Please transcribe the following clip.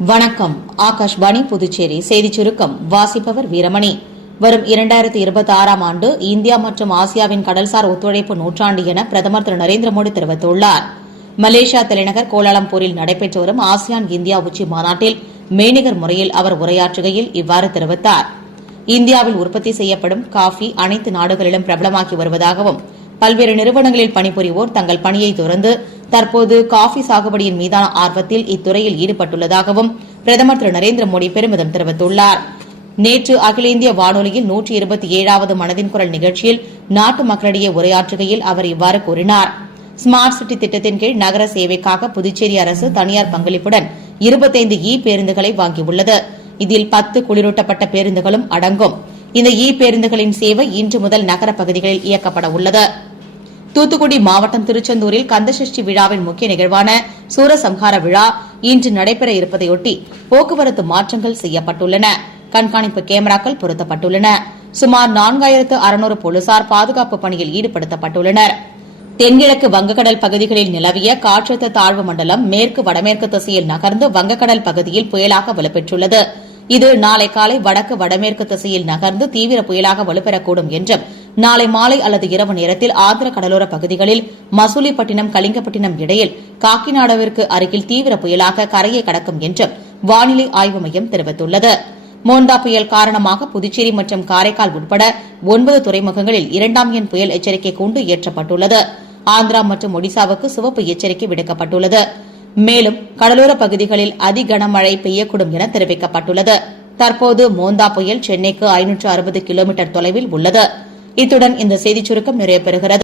வணக்கம். ஆகாஷ்வாணி புதுச்சேரி செய்திச் சுருக்கம் வாசிப்பவர் வீரமணி. வரும் 2026ஆம் ஆண்டு இந்தியா மற்றும் ஆசியாவின் கடல்சார் ஒத்துழைப்பு நூற்றாண்டு என பிரதமர் திரு நரேந்திர மோடி தெரிவித்துள்ளார். மலேசியா தலைநகர் கோலாலம்பூரில் நடைபெற்று வரும் ஆசியான் இந்தியா உச்சி மாநாட்டில் மெய்நிகர் முறையில் அவர் உரையாற்றுகையில் இவ்வாறு தெரிவித்தார். இந்தியாவில் உற்பத்தி செய்யப்படும் காஃபி அனைத்து நாடுகளிலும் பிரபலமாகி வருவதாகவும் பல்வேறு நிறுவனங்களில் பணிபுரிவோர் தங்கள் பணியை துறந்து தற்போது காஃபி சாகுபடியின் மீதான ஆர்வத்தில் இத்துறையில் ஈடுபட்டுள்ளதாகவும் பிரதமர் திரு நரேந்திர மோடி பெருமிதம் தெரிவித்துள்ளார். நேற்று அகில இந்திய வானொலியில் 127வது மனதின் குரல் நிகழ்ச்சியில் நாட்டு மக்களிடையே உரையாற்றுகையில் அவர் இவ்வாறு கூறினார். ஸ்மார்ட் சிட்டி திட்டத்தின் கீழ் நகர சேவைக்காக புதுச்சேரி அரசு தனியார் பங்களிப்புடன் 25 பேருந்துகளை வாங்கியுள்ளது. இதில் 10 குளிரூட்டப்பட்ட பேருந்துகளும் அடங்கும். இந்த பேருந்துகளின் சேவை இன்று முதல் நகர பகுதிகளில் இயக்கப்பட உள்ளது. தூத்துக்குடி மாவட்டம் திருச்செந்தூரில் கந்தசஷ்டி விழாவின் முக்கிய நிகழ்வான சூரசம்ஹார விழா இன்று நடைபெற இருப்பதையொட்டி போக்குவரத்து மாற்றங்கள் செய்யப்பட்டுள்ளன. கண்காணிப்பு கேமராக்கள் பொருத்தப்பட்டுள்ளன. சுமார் 4600 போலீசார் பாதுகாப்பு பணியில் ஈடுபடுத்தப்பட்டுள்ளனர். தென்கிழக்கு வங்கக்கடல் பகுதிகளில் நிலவிய காற்றழுத்த தாழ்வு மண்டலம் மேற்கு வடமேற்கு திசையில் நகர்ந்து வங்கக்கடல் பகுதியில் புயலாக வலுப்பெற்றுள்ளது. இது நாளை காலை வடக்கு வடமேற்கு திசையில் நகர்ந்து தீவிர புயலாக வலுப்பெறக்கூடும் என்றும் நாளை மாலை அல்லது இரவு நேரத்தில் ஆந்திர கடலோர பகுதிகளில் மசூலிப்பட்டினம் கலிங்கப்பட்டினம் இடையில் காக்கிநாடாவிற்கு அருகில் தீவிர புயலாக கரையை கடக்கும் என்றும் வானிலை ஆய்வு மையம் தெரிவித்துள்ளது. மோந்தா புயல் காரணமாக புதுச்சேரி மற்றும் காரைக்கால் உட்பட 9 துறைமுகங்களில் 2ஆம் எண் புயல் எச்சரிக்கை கூண்டு ஏற்றப்பட்டுள்ளது. ஆந்திரா மற்றும் ஒடிசாவுக்கு சிவப்பு எச்சரிக்கை விடுக்கப்பட்டுள்ளது. மேலும் கடலோர பகுதிகளில் அதி கனமழை பெய்யக்கூடும் என தெரிவிக்கப்பட்டுள்ளது. தற்போது மோந்தா புயல் சென்னைக்கு 560 கிலோமீட்டர் தொலைவில் உள்ளது. இத்துடன் இந்த செய்திச் சுருக்கம் நிறைவு பெறுகிறது.